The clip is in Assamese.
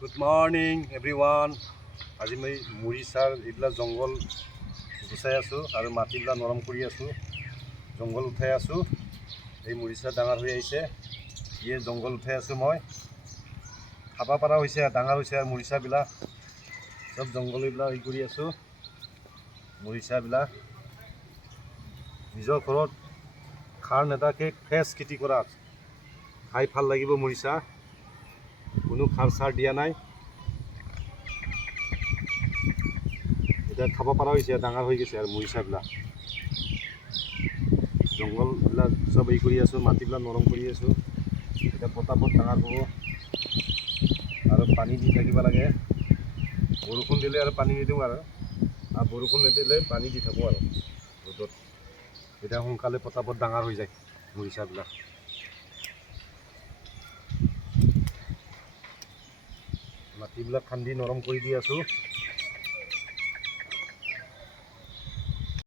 Good morning everyone. আজি মই মৰিচাৰ এইবিলাক জংঘল গুচাই আছোঁ আৰু মাটিবিলাক নৰম কৰি আছোঁ, জংঘল উঠাই আছোঁ। এই মৰিচা ডাঙৰ হৈ আহিছে, এই জংঘল উঠাই আছোঁ মই। খাব পৰা হৈছে, ডাঙৰ হৈছে আৰু মৰিচাবিলাক চব জংঘল এইবিলাক ই কৰি আছোঁ। মৰিচাবিলাক নিজৰ ঘৰত খাৰ নেথাকে, ফ্ৰেছ খেতি কৰা, খাই ভাল লাগিব। মৰিচা কোনো খাৰ চাৰ দিয়া নাই, এতিয়া খাব পৰা হৈছে, ডাঙৰ হৈ গৈছে আৰু মৰিচাবিলাক। জংঘলবিলাক চব এই কৰি আছোঁ, মাটিবিলাক নৰম কৰি আছোঁ। এতিয়া পটাপট ডাঙৰ হ'ব আৰু পানী দি থাকিব লাগে। বৰষুণ দিলে আৰু পানী নিদিওঁ আৰু বৰষুণ নিদিলে পানী দি থাকোঁ আৰু ৰ'দত। এতিয়া সোনকালে পটাপট ডাঙৰ হৈ যায় মৰিচাবিলাক। মাটিবিলাক খান্দি নৰম কৰি দি আছোঁ।